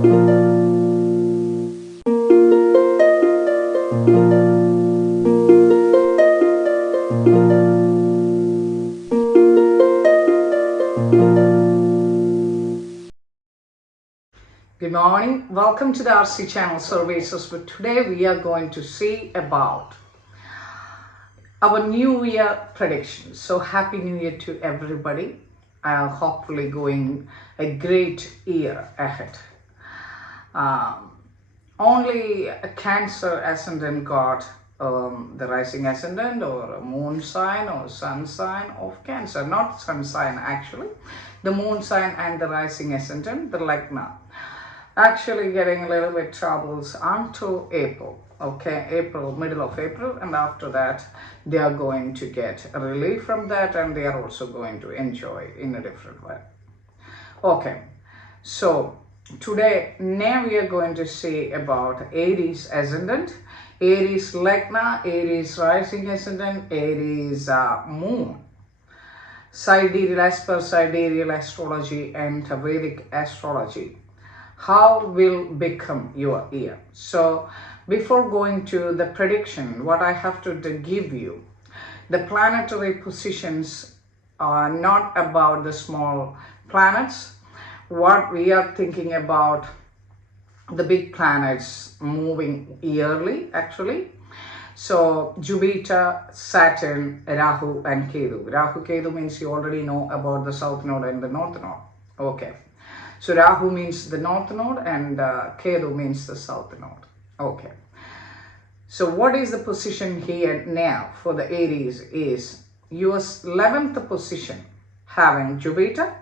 Good morning, welcome to the Rasi channel services. But today we are going to see about our new year predictions. So happy new year to everybody. Hopefully going a great year ahead. Only a Cancer ascendant got the rising ascendant or a moon sign or sun sign of Cancer, not sun sign actually, the moon sign and the rising ascendant, the Lagna. Actually getting a little bit troubles until April, okay, middle of April, and after that they are going to get a relief from that, and they are also going to enjoy in a different way. Okay, so today now we are going to see about Aries ascendant, Aries Lagna, Aries rising ascendant, Aries moon. Sidereal, as per sidereal astrology and Vedic astrology, how will become your year. So before going to the prediction, what I have to give you, the planetary positions are not about the small planets. What we are thinking about, the big planets moving yearly actually. So Jupiter, Saturn, Rahu and Ketu. Rahu Ketu means you already know about the south node and the north node. Okay. So Rahu means the north node and Ketu means the south node. Okay. So what is the position here now for the Aries is your 11th position having Jupiter.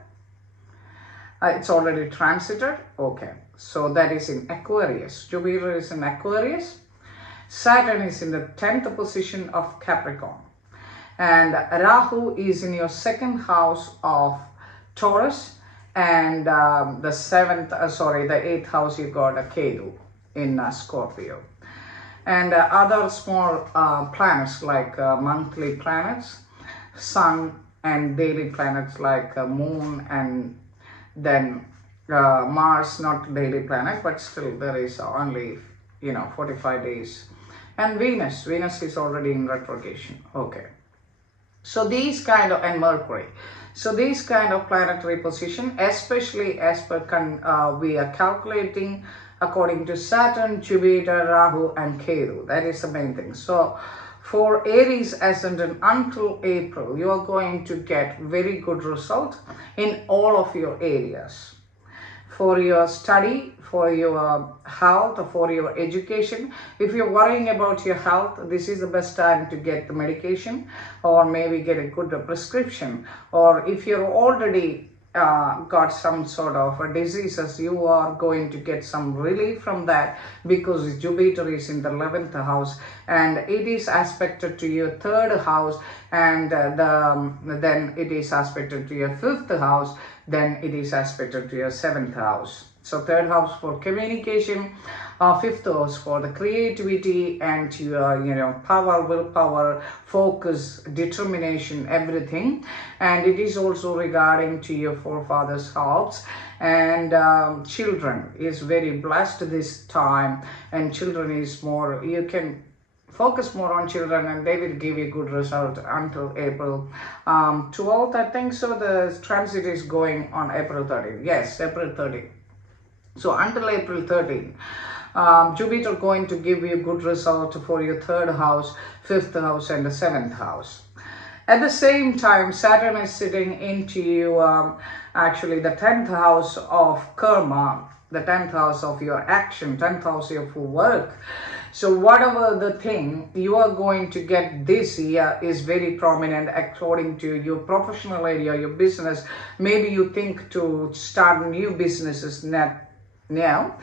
It's already transited. Okay. So that is in Aquarius. Jupiter is in Aquarius. Saturn is in the 10th position of Capricorn. And Rahu is in your second house of Taurus. And the 8th house, you got a Ketu in Scorpio. And other small planets like monthly planets, sun, and daily planets like moon, and then Mars, not daily planet, but still there is only 45 days. And Venus is already in retrogression. Okay. So these kind of, and Mercury. So these kind of planetary position, especially as per we are calculating according to Saturn, Jupiter, Rahu and Ketu. That is the main thing. So for Aries ascendant until April, you are going to get very good result in all of your areas. For your study, for your health, for your education. If you're worrying about your health, this is the best time to get the medication or maybe get a good prescription. Or if you're already got some sort of diseases, you are going to get some relief from that because Jupiter is in the 11th house and it is aspected to your 3rd house, and then it is aspected to your 5th house, then it is aspected to your 7th house. So 3rd house for communication, 5th house for the creativity and your power, willpower, focus, determination, everything. And it is also regarding to your forefathers' health. And children is very blessed this time, and children is more, you can focus more on children and they will give you good result until April 12th, I think so. The transit is going on April 13th. Yes, April 13th. So until April 13th, Jupiter going to give you good result for your 3rd house, 5th house and the 7th house. At the same time, Saturn is sitting into you, actually the 10th house of karma, the 10th house of your action, 10th house of your work. So whatever the thing you are going to get this year is very prominent according to your professional area, your business. Maybe you think to start new businesses now,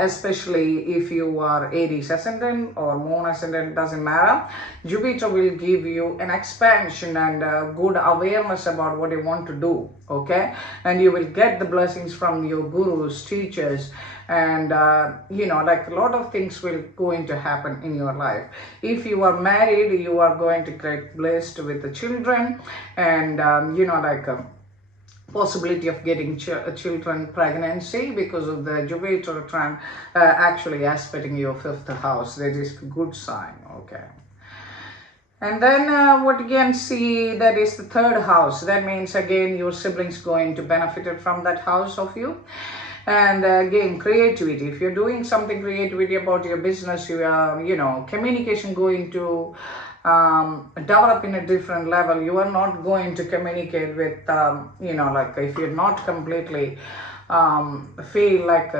especially if you are Aries ascendant or moon ascendant, doesn't matter. Jupiter will give you an expansion and good awareness about what you want to do, okay? And you will get the blessings from your gurus, teachers, and like a lot of things will going to happen in your life. If you are married, you are going to get blessed with the children, and possibility of getting children, pregnancy, because of the Jupiter actually aspecting your fifth house. That is a good sign. Okay. And then what you can see, that is the third house. That means again your siblings going to benefit from that house of you. And again, creativity. If you're doing something creativity about your business, you are, communication going to develop in a different level. You are not going to communicate with, like if you're not completely feel like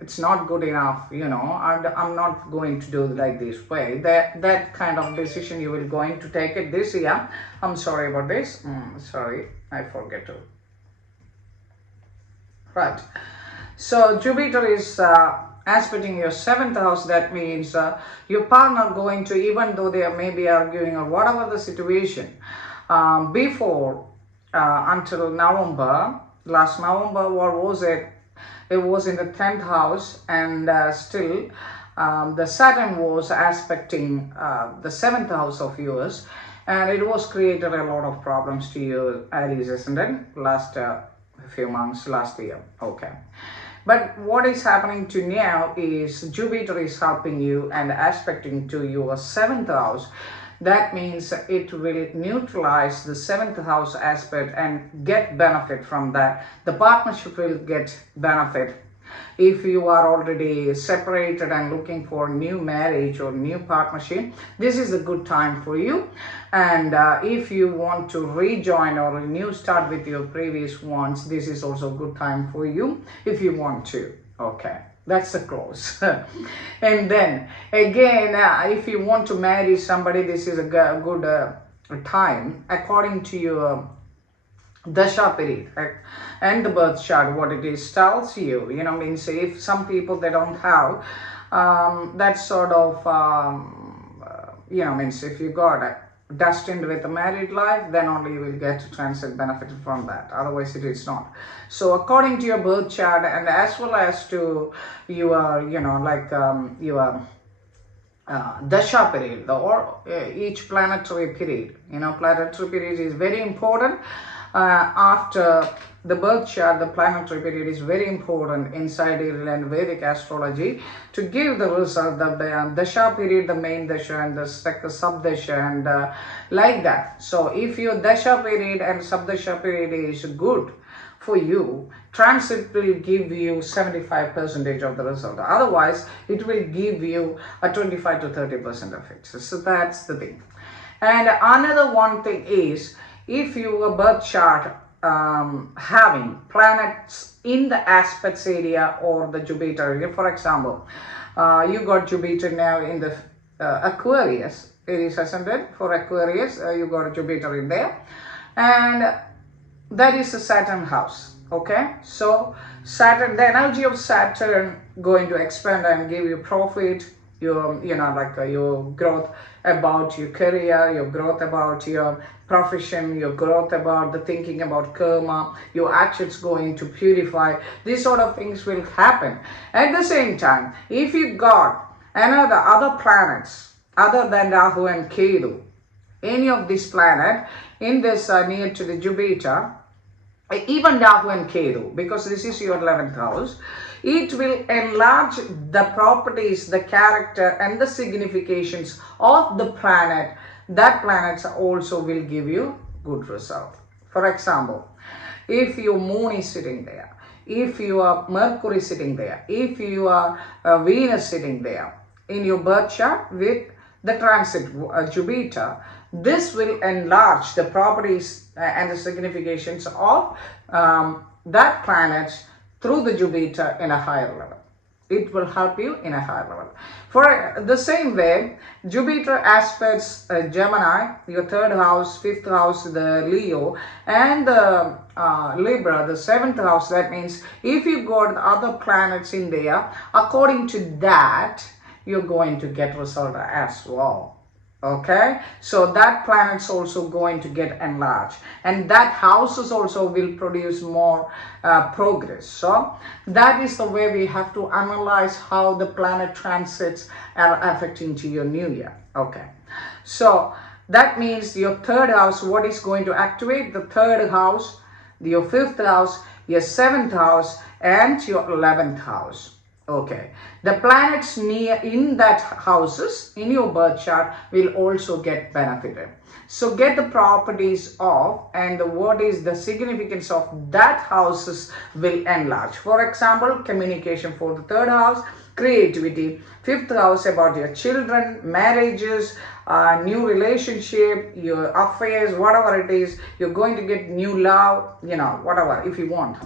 it's not good enough, and I'm not going to do like this way. That kind of decision you will going to take it this year. I'm sorry about this. Sorry, I forget to. Right. So Jupiter is aspecting your seventh house. That means your partner going to, even though they may be arguing or whatever the situation, before until November, last November, what was it? It was in the 10th house, and still the Saturn was aspecting the 7th house of yours, and it was created a lot of problems to your Aries ascendant last few months, last year. Okay. But what is happening to now is Jupiter is helping you and aspecting to your 7th house. That means it will neutralize the 7th house aspect and get benefit from that. The partnership will get benefit. If you are already separated and looking for new marriage or new partnership, this is a good time for you. And if you want to rejoin or renew, start with your previous ones, this is also a good time for you if you want to. Okay, that's a close. And then again, if you want to marry somebody, this is a good time according to your Dasha period, right? And the birth chart, what it is tells you, means if some people they don't have that sort of, means if you got destined with a married life, then only you will get to transit benefit from that. Otherwise, it is not. So, according to your birth chart and as well as to your, your Dasha period or each planetary period, planetary period is very important. After the birth chart, the planetary period is very important in sidereal and Vedic astrology to give the result. The Dasha period, the main Dasha and the sub-Dasha and like that. So if your Dasha period and sub-Dasha period is good for you, transit will give you 75% of the result. Otherwise, it will give you a 25 to 30% of it. So that's the thing. And another one thing is, if your birth chart having planets in the aspects area or the Jupiter area, for example, you got Jupiter now in the Aquarius, Aries ascendant for Aquarius, you got Jupiter in there, and that is the Saturn house. Okay, so Saturn, the energy of Saturn going to expand and give you profit, your your growth about your career, your growth about your profession, your growth about the thinking about karma, your actions going to purify. These sort of things will happen. At the same time, if you got other planets other than Rahu and Ketu, any of this planet in this near to the Jupiter, even Rahu and Ketu, because this is your 11th house, it will enlarge the properties, the character and the significations of the planet. That planets also will give you good result. For example, if your moon is sitting there, if your Mercury sitting there, if your Venus sitting there in your birth chart with the transit Jupiter, this will enlarge the properties and the significations of that planet through the Jupiter in a higher level. It will help you in a higher level. For the same way, Jupiter aspects Gemini, your 3rd house, 5th house, the Leo, and the Libra, the 7th house. That means if you got other planets in there, according to that, you're going to get result as well. Okay, so that planet's also going to get enlarged, and that houses also will produce more progress. So that is the way we have to analyze how the planet transits are affecting to your new year. Okay, so that means your 3rd house, what is going to activate the 3rd house? your 5th house, your 7th house, and your 11th house. Okay, the planets near in that houses in your birth chart will also get benefited. So get the properties of, and what is the significance of that houses will enlarge. For example, communication for the 3rd house, creativity, 5th house about your children, marriages, new relationship, your affairs, whatever it is, you're going to get new love, whatever, if you want,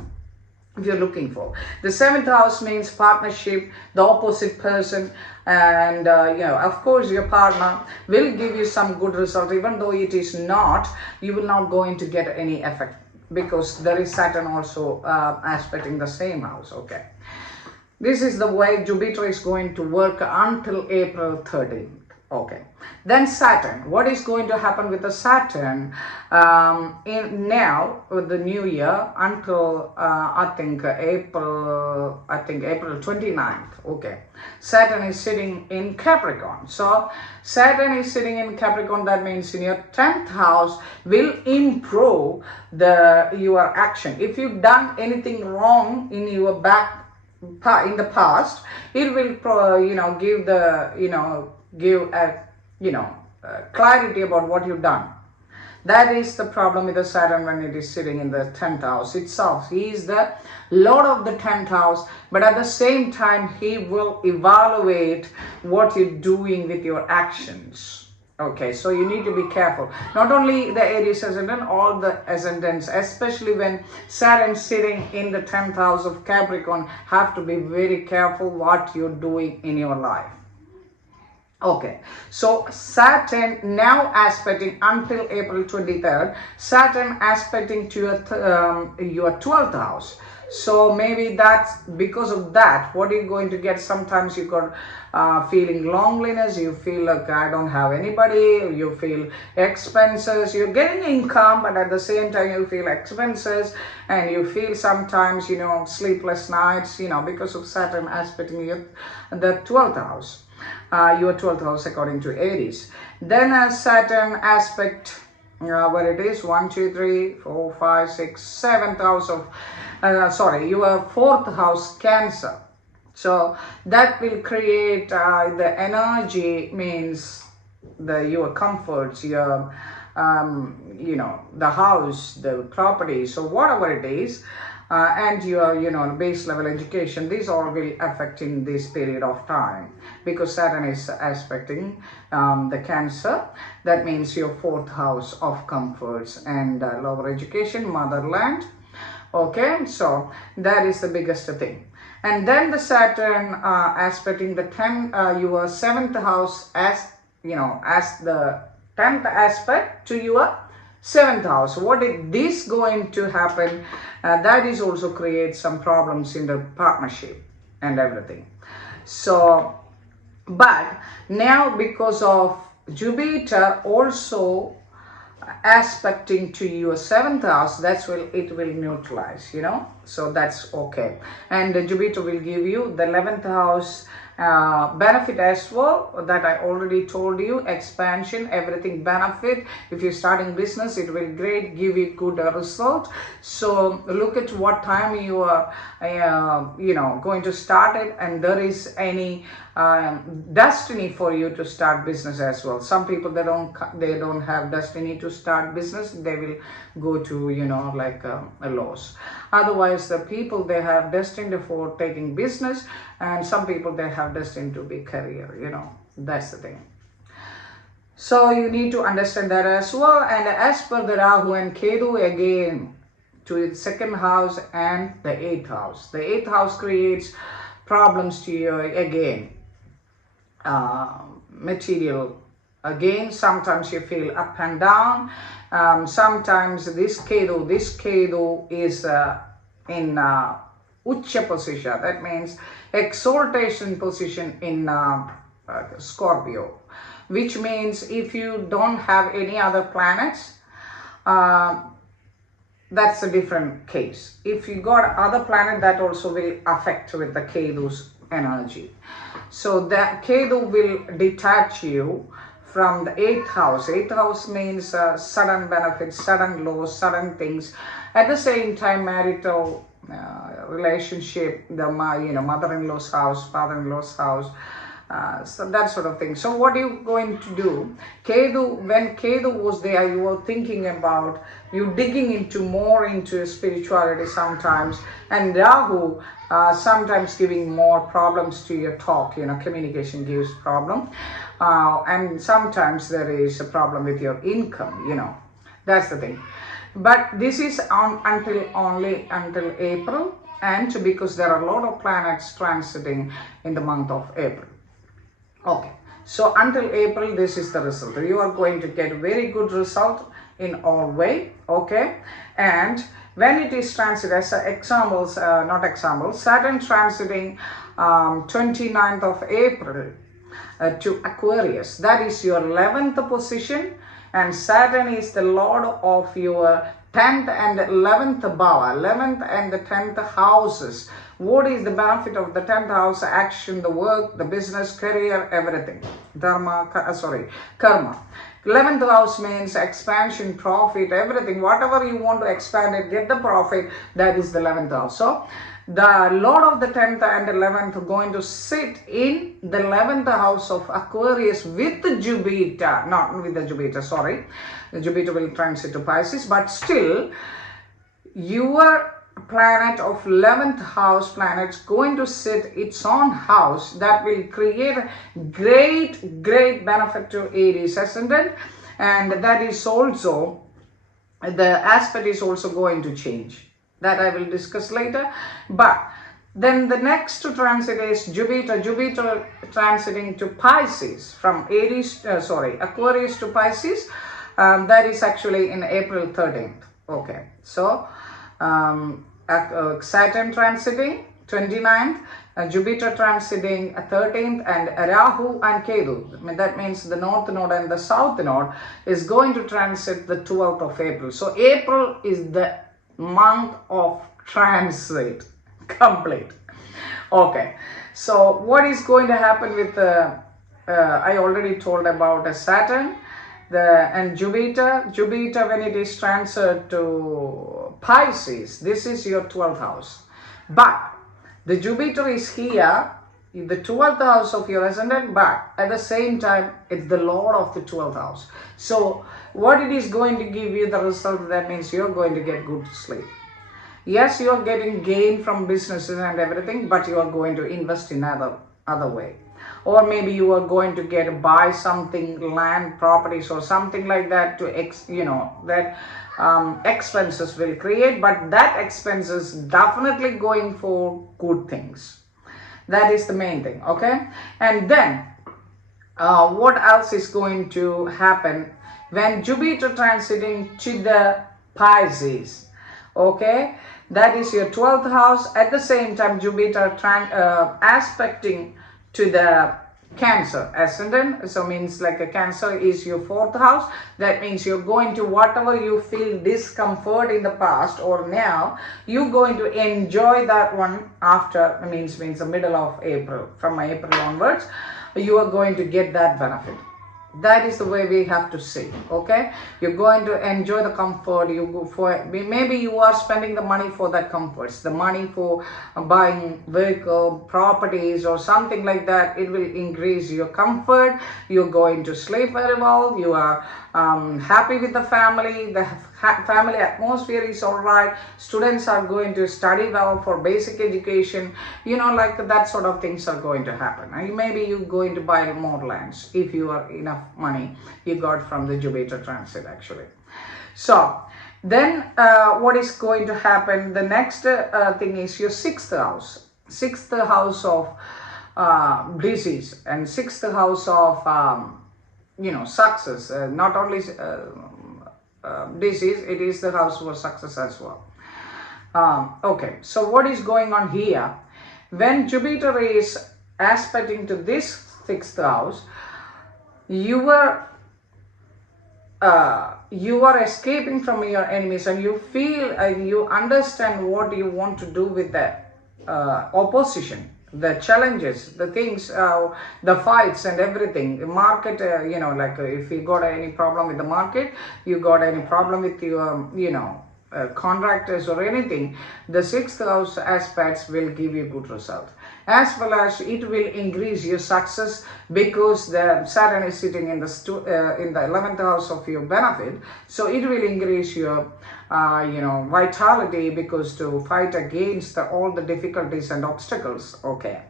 if you're looking for. The 7th house means partnership, the opposite person, and of course your partner will give you some good result. Even though it is not, you will not going to get any effect, because there is Saturn also aspecting the same house. Okay, this is the way Jupiter is going to work until April 13th. Okay, then Saturn. What is going to happen with the Saturn in now with the new year until I think April 29th. Okay, Saturn is sitting in Capricorn. So Saturn is sitting in Capricorn. That means in your 10th house will improve your action. If you've done anything wrong in your in the past, it will give the give clarity about what you've done. That is the problem with the Saturn when it is sitting in the 10th house itself. He is the Lord of the 10th house, but at the same time he will evaluate what you're doing with your actions. Okay, so you need to be careful. Not only the Aries ascendant, all the ascendants, especially when Saturn sitting in the 10th house of Capricorn, have to be very careful what you're doing in your life. Okay, so Saturn now aspecting until April 23rd, Saturn aspecting to your 12th house. So maybe that's because of that, what you're going to get, sometimes you got feeling loneliness, you feel like I don't have anybody, you feel expenses, you're getting income, but at the same time you feel expenses, and you feel sometimes, sleepless nights, because of Saturn aspecting the 12th house. Your 12th house according to Aries. Then Saturn aspect where it is 1, 2, 3, 4, 5, 6, 7th house of your 4th house Cancer. So that will create the energy, means your comforts, your the house, the property, so whatever it is, and your base level education. These all will affect in this period of time, because Saturn is aspecting the Cancer. That means your 4th house of comforts and lower education, motherland. Okay, so that is the biggest thing. And then the Saturn aspecting the your 7th house as the 10th aspect to your 7th house. What is this going to happen? That is also create some problems in the partnership and everything. So, but now because of Jupiter also aspecting to your 7th house, it will neutralize, so that's okay. And Jupiter will give you the 11th house benefit as well, that I already told you, expansion, everything benefit. If you're starting business, it will great give you good result. So look at what time you are going to start it, and there is any destiny for you to start business as well. Some people they don't have destiny to start business, they will go to a loss. Otherwise the people they have destined for taking business, and some people they have destined to be career, that's the thing. So you need to understand that as well. And as per the Rahu and Ketu, again to its 2nd house and the 8th house. The 8th house creates problems to you again. Material, again sometimes you feel up and down. Sometimes this Ketu is in Ucha position. That means exaltation position in Scorpio, which means if you don't have any other planets, that's a different case. If you got other planet, that also will affect with the Ketu's energy. So that Ketu will detach you from the 8th house. 8th house means sudden benefits, sudden loss, sudden things. At the same time, marital relationship, the mother-in-law's house, father-in-law's house, so that sort of thing. So what are you going to do? Ketu, when Ketu was there, you were thinking about you digging into more into spirituality sometimes, and Rahu sometimes giving more problems to your talk. Communication gives problem, and sometimes there is a problem with your income. That's the thing. But this is only until April, and because there are a lot of planets transiting in the month of April. Okay, so until April, this is the result. You are going to get very good result in all way. Okay, and when it is transit, as examples, Saturn transiting 29th of April to Aquarius. That is your 11th position, and Saturn is the lord of your 10th and 11th bhava, 11th and the 10th houses. What is the benefit of the 10th house? Action, the work, the business, career, everything. Karma. 11th house means expansion, profit, everything. Whatever you want to expand it, get the profit, that is the 11th house. So, the lord of the 10th and 11th are going to sit in the 11th house of Aquarius with Jupiter. Not with the Jupiter, sorry. Jupiter will transit to Pisces, but still, your planet of 11th house planets going to sit its own house. That will create great benefit to Aries ascendant, and that is also, the aspect is also going to change. That I will discuss later. But then the next transit is Jupiter transiting to Pisces from Aquarius to Pisces. That is actually in April 13th. Okay, so Saturn transiting 29th, Jupiter transiting 13th, and Rahu and Ketu, that means the north node and the south node, is going to transit the 12th of April. So April is the month of transit complete. Okay, so what is going to happen with I already told about Saturn and Jupiter when it is transferred to Pisces. This is your 12th house, but the Jupiter is here in the 12th house of your ascendant, but at the same time it's the lord of the 12th house. So what it is going to give you the result, that means you're going to get good sleep. Yes, you are getting gain from businesses and everything, but you are going to invest in other way. Or maybe you are going to buy something, land, properties or something like that to expenses will create, but that expense is definitely going for good things. That is the main thing. Okay, and then what else is going to happen when Jupiter transiting to the Pisces? Okay, that is your 12th house. At the same time, Jupiter aspecting to the Cancer ascendant, so means like a Cancer is your 4th house. That means you're going to, whatever you feel discomfort in the past or now, you're going to enjoy that one after, means the middle of April. From April onwards, you are going to get that benefit. That is the way we have to see. Okay, you're going to enjoy the comfort. You go for, maybe you are spending the money for that comforts, the money for buying vehicle, properties or something like that. It will increase your comfort. You're going to sleep very well. You are happy with the family. The family atmosphere is all right. Students are going to study well for basic education. Like that sort of things are going to happen. And maybe you're going to buy more lands if you are enough money you got from the Jupiter transit actually. So then what is going to happen? The next thing is your 6th house. 6th house of disease and 6th house of success. Not only disease, it is the house for success as well. Okay, so what is going on here? When Jupiter is aspecting to this 6th house, you are escaping from your enemies, and you feel you understand what you want to do with the opposition. the challenges, the things, the fights and everything. The market, like if you got any problem with the market, you got any problem with your, contractors or anything, the sixth house aspects will give you good result. As well as it will increase your success, because the Saturn is sitting in the 11th house of your benefit, so it will increase your vitality, because to fight against all the difficulties and obstacles. Okay,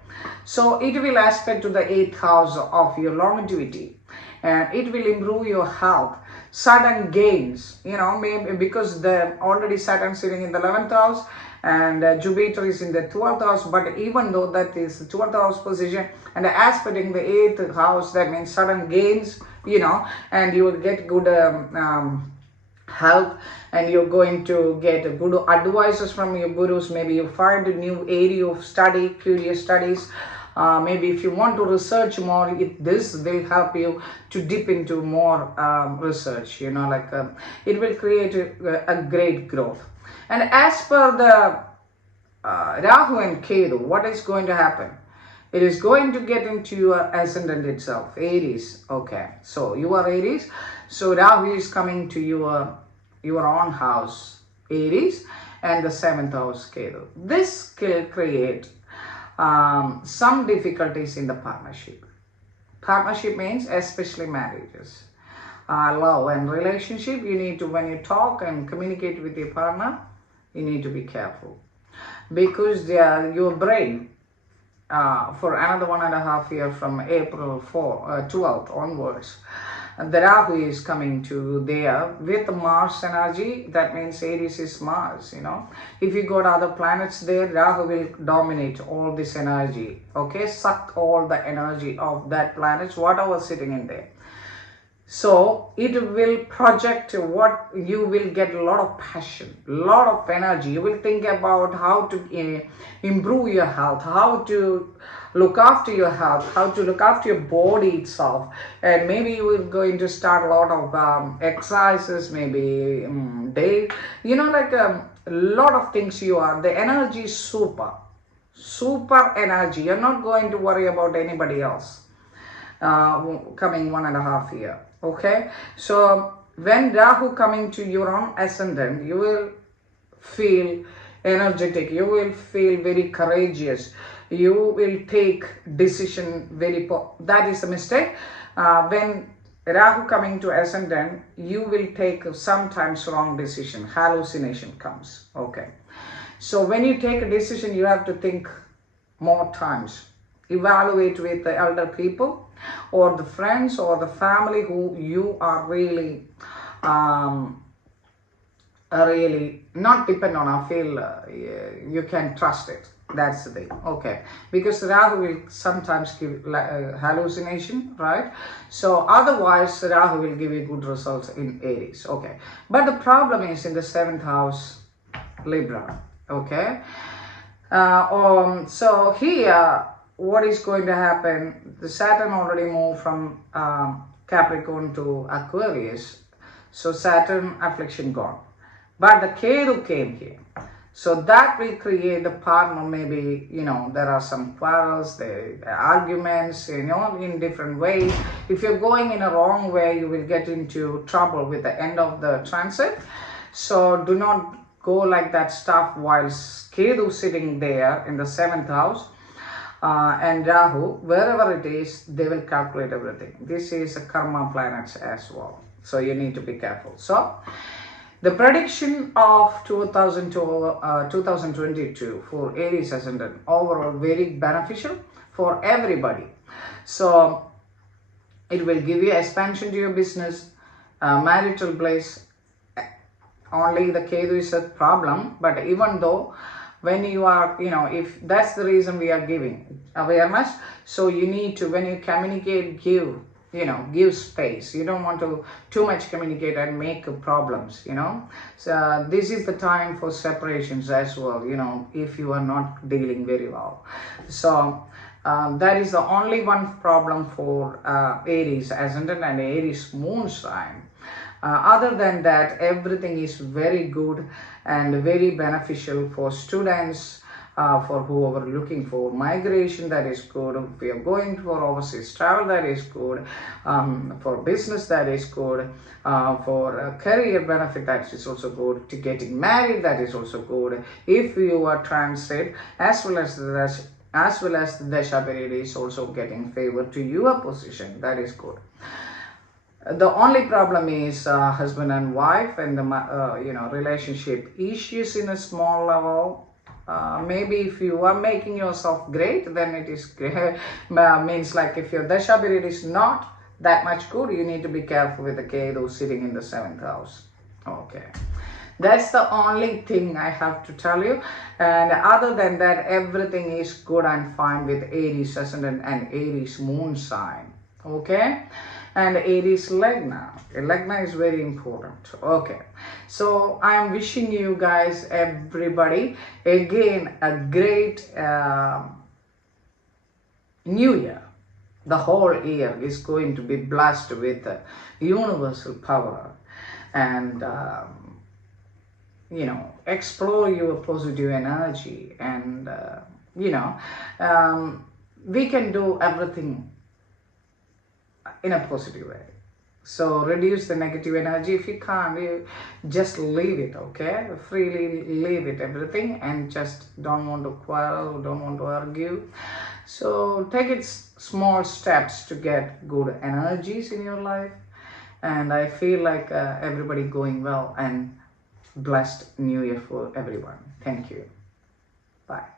so it will aspect to the 8th house of your longevity, and it will improve your health, sudden gains, maybe because the already Saturn sitting in the 11th house, and Jupiter is in the 12th house. But even though that is the 12th house position and aspecting the 8th house, that means sudden gains, and you will get good health, and you're going to get good advices from your gurus. Maybe you find a new area of study, curious studies. Maybe if you want to research more, this will help you to dip into more research, it will create a great growth. And as per the Rahu and Ketu, what is going to happen? It is going to get into your ascendant itself, Aries. Okay, so you are Aries, so Rahu is coming to your own house, Aries, and the 7th house, Ketu. This will create some difficulties in the partnership. Partnership means especially marriages, love and relationship. You need to, when you talk and communicate with your partner, you need to be careful, because your brain for another 1.5 years, from April 12th onwards, the Rahu is coming to there with Mars energy. That means Aries is Mars, If you got other planets there, Rahu will dominate all this energy, okay? Suck all the energy of that planets, whatever sitting in there. So it will project what you will get, a lot of passion, a lot of energy. You will think about how to improve your health, how to look after your health, how to look after your body itself. And maybe you will going to start a lot of exercises, maybe day, a lot of things. The energy is super energy. You're not going to worry about anybody else coming 1.5 year. Okay, so when Rahu coming to your own ascendant, you will feel energetic, you will feel very courageous, you will take decision that is a mistake. When Rahu coming to ascendant, you will take sometimes wrong decision, hallucination comes. Okay, so when you take a decision, you have to think more times, evaluate with the elder people or the friends or the family who you are really not depend on. I feel you can trust it. That's the thing. Okay, because Rahu will sometimes give hallucination, right? So otherwise Rahu will give you good results in Aries. Okay, but the problem is in the 7th house, Libra. Okay, so here what is going to happen? The Saturn already moved from Capricorn to Aquarius, so Saturn affliction gone, but the Ketu came here, so that will create the partner. Maybe there are some quarrels, arguments, in different ways. If you're going in a wrong way, you will get into trouble with the end of the transit. So do not go like that stuff while Ketu sitting there in the 7th house. And Rahu, wherever it is, they will calculate everything. This is a karma planets as well, so you need to be careful. So the prediction of 2022 for Aries ascendant, overall very beneficial for everybody. So it will give you expansion to your business, marital bliss. Only the Ketu is a problem, but even though when you are, if that's the reason we are giving awareness, so you need to, when you communicate, give space. You don't want to too much communicate and make problems, So this is the time for separations as well, if you are not dealing very well. So that is the only one problem for Aries ascendant and Aries moon sign. Other than that, everything is very good and very beneficial for students, for whoever looking for migration, that is good. If you're going for overseas travel, that is good. For business, that is good. For career benefit, that is also good. To getting married, that is also good. If you are transit, as well as the Dasha period is also getting favor to your position, that is good. The only problem is husband and wife and the relationship issues in a small level. Maybe if you are making yourself great, then it is means like if your dasha period is not that much good, you need to be careful with the Ketu sitting in the 7th house. Okay, that's the only thing I have to tell you. And other than that, everything is good and fine with Aries ascendant and Aries moon sign. Okay, and Aries Lagna. Lagna is very important. Okay, so I am wishing you guys, everybody, again a great new year. The whole year is going to be blessed with universal power, and explore your positive energy, and we can do everything in a positive way. So reduce the negative energy. If you can't, you just leave it. Okay, freely leave it, everything, and just don't want to quarrel, don't want to argue. So take it small steps to get good energies in your life. And I feel like everybody going well, and blessed new year for everyone. Thank you. Bye.